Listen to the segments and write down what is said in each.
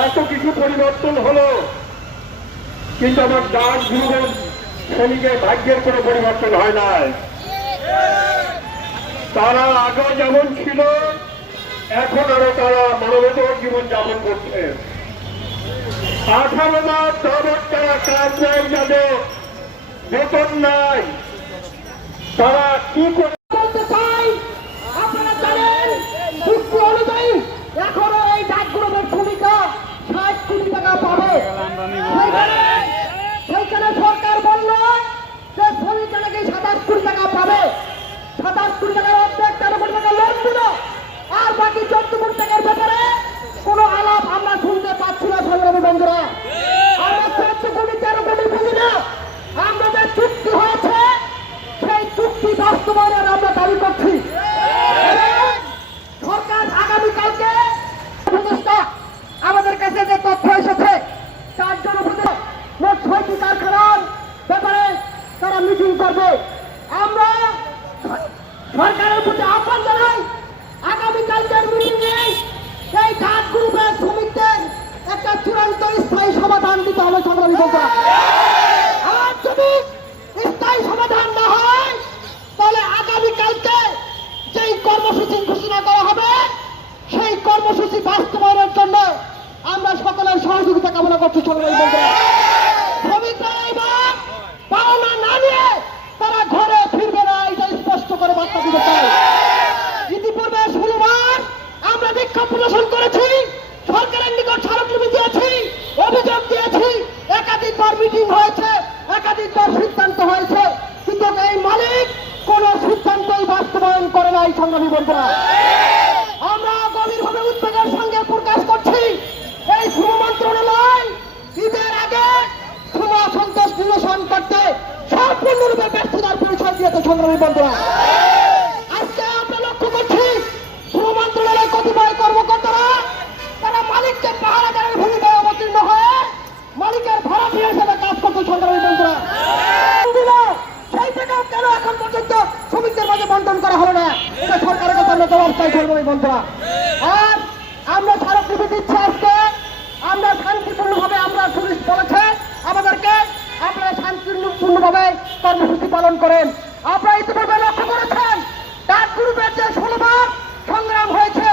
এত কিছু পরিবর্তন হলো, কিন্তু আমার ডাক গ্রুপের শ্রমিকের ভাগ্যের কোনো পরিবর্তন হয় নাই। তারা আগে যেমন ছিল এখন আরো তারা মানবতার জীবন যাপন করছে। 18 মাস যাবৎ তারা কাজ নাই, যাদের বেতন নাই, তারা কি করে বলতে চাই? আপনারা জানেন চুক্তি অনুযায়ী এখনো এই ডাক গ্রুপের ভূমিকা 60 কোটি টাকা পাবে। সেইখানে সরকার বলল যে শ্রমিকরা নাকি 27 কোটি টাকা পাবে। 27 কোটি টাকার অর্ধেক 13 কোটি টাকা লোন দিল, আর বাকি 14 কোটি টাকার ব্যাপারে কোনো আলাপ আমরা শুনতে পাচ্ছি না। সংগ্রামী বন্ধুরা, আমরা 14 কোটি 13 কোটি বুঝি না। আমরা যে চুক্তি হয়েছে সেই চুক্তি বাস্তবায়নের আমরা দাবি করছি। সরকার আগামীকালকে উপদেষ্টা আমাদের কাছে যে তথ্য এসেছে, 4 জন উপদেষ্টা মোট 6টি কারখানার ব্যাপারে তারা মিটিং করবে। আমরা সরকারের প্রতি আহ্বান জানাই, আগামীকালকের মিটিংয়ে সেই ডাক গ্রুপের শ্রমিকদের একটা চূড়ান্ত স্থায়ী সমাধান দিতে হবে। সংগ্রামী বন্ধুরা, আর যদি স্থায়ী সমাধান না হয় তাহলে আগামীকালকে যেই কর্মসূচি ঘোষণা করা হবে সেই কর্মসূচি বাস্তবায়নের জন্য আমরা সকলের সহযোগিতা কামনা করছি। সংগ্রামী বন্ধুরা, শ্রমিকরা এবার পাওনা না নিয়ে তারা ঘরে ফিরবে না, এটা স্পষ্ট করে বার্তা দিতে চাই। ইতিপূর্বে 16 বার আমরা বিক্ষোভ প্রদর্শন করেছি, সরকারের নিকট স্মারকলিপি দিয়েছি, অভিযোগ দিয়েছি, একাধিকবার মিটিং হয়েছে, একাধিকবার সিদ্ধান্ত হয়েছে, কিন্তু এই মালিক কোন সিদ্ধান্তই বাস্তবায়ন করে নাই। সংগ্রামী বন্ধুরা, আমরা গভীরভাবে উদ্বেগের সঙ্গে প্রকাশ করছি, এই শ্রম মন্ত্রণালয় ঈদের আগে শ্রম অসন্তোষ নিরসন করতে সম্পূর্ণরূপে ব্যর্থতার পরিচয় দিয়েছে। সংগ্রামী বন্ধুরা, আজকে আমরা লক্ষ্য করছি শ্রম মন্ত্রণালয়ের কতিপয় কর্মকর্তারা তারা মালিককে পাহারা দেওয়ার ভূমিকায় অবতীর্ণ হয়ে মালিকের ভাড়াটিয়া হিসেবে কাজ করতে। সংগ্রামী বন্ধুরা, সেই টাকাও কেন এখন পর্যন্ত শ্রমিকদের মাঝে বন্টন করা হলো না, এটা সরকারের কাছে আমরা জবাব চাই। সংগ্রামী বন্ধুরা, আর আমরা স্মারকলিপি দিচ্ছি আজকে, আমরা শান্তিপূর্ণভাবে, আমরা পুলিশ বলেছে আমাদেরকে আপনারা শান্তিপূর্ণভাবে কর্মসূচি পালন করেন। আপনারা ইতিপূর্বে লক্ষ্য করেছেন ডাক গ্রুপের যে 16 বার সংগ্রাম হয়েছে,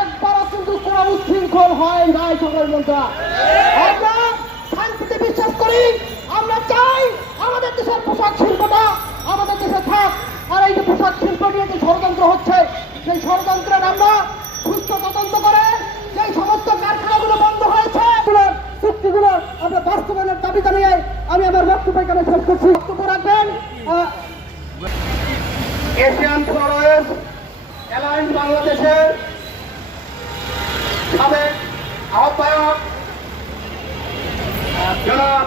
একবারও কিন্তু কোন উচ্ছৃঙ্খল হয় নাই। সংগ্রামী বন্ধুরা, আমরা শান্তিতে বিশ্বাস করি, আমরা চাই আমাদের দেশের পোশাক শিল্পটা আমাদের দেশে থাক। আর এই যে পোশাক শিল্প নিয়ে যে ষড়যন্ত্র হচ্ছে, সেই ষড়যন্ত্রের আমরা সুস্থ তদন্ত করে সেই সমস্ত কারখানাগুলো বন্ধ হয়েছে চুক্তিগুলো আমরা বাস্তবায়নের দাবি জানিয়ে আমি আমার বক্তব্য এখানে শেষ করছি। বক্তব্য রাখবেন এশিয়ান ফ্লোরয়েস অ্যালায়েন্স বাংলাদেশের সাবেক আহ্বায়ক জনাব